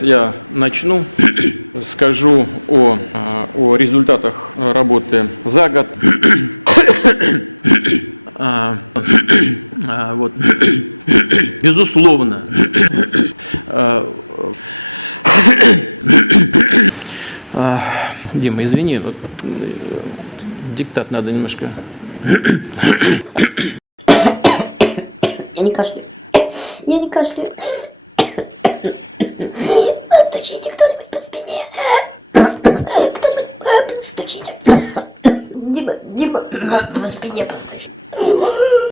Я начну, скажу о результатах работы за год. Вот. Безусловно, Дима, извини, вот, диктат надо немножко. Я не кашляю. Я не кашляю. Стучите кто-нибудь.